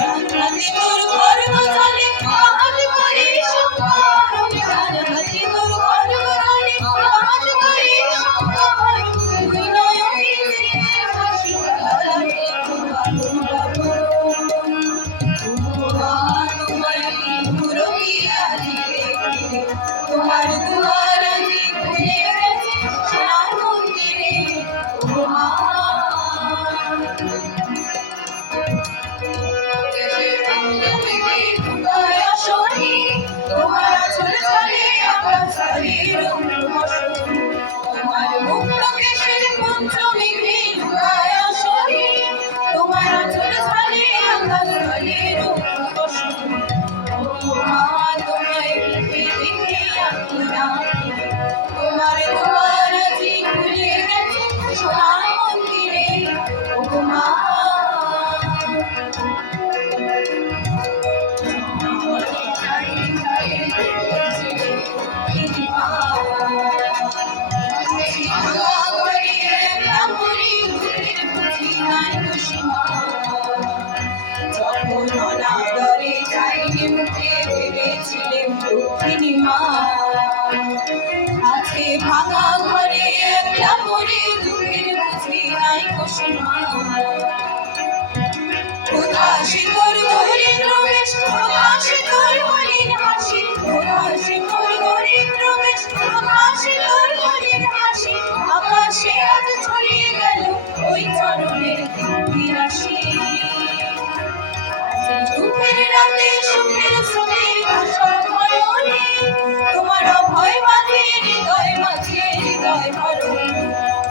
রাধাতি তোর গর্ব জলে হাত করে শঙ্কর, রাধাতি তোর গর্ব জলে হাত করে শঙ্কর, দুই নয়নে ফিরে হাসি ললাটে বাঁধন বাঁধন। তোমার পুরো দিয়া দিবে, তোমার দুয়ার আমি খুলে গেছে সোনার মন্দিরে। ও মা তোমার আঁচল তলে আকাশ তারির মৌসুম, তোমার মুক্ত কেশের পঞ্চমেঘে লুকায় আসরে, তোমার আঁচল তলে আকাশ তারির মৌসুম। ও মা তোমায় দেখে আমি ডাকি, তোমার দুয়ার আজি খুলে গেছে সোনার মন্দিরে। ও মা যখন অনাদরে চাইলে মুখে ভেবেছিলেন দক্ষিণী মা, আছে ভাঙা ঘরে একলা পড়ে দুঃখের বুঝি নাই সীমা। উদাসী তোর দরিদ্র বেশ, উদাসী তোর মলিন হাসি, উদাসী তোর দরিদ্র বেশ, উদাসী তোর মলিন হাসি, আকাশে আজ ছড়িয়ে গেল ওই চরণের দিব্যি রাশি। দুঃখের রাতে সুখের স্রোতে ভাসা ভয়নে, তোমার অভয় মাঝে হৃদয় মাঝে হৃদয় ভরণ।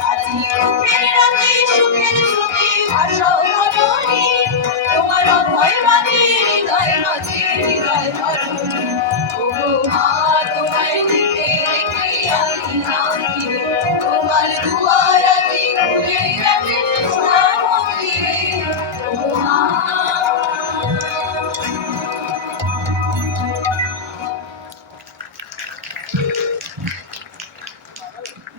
আজি দুঃখের রাতে সুখের স্রোতে ভাসা ভয়নে, তোমার অভয় মাঝে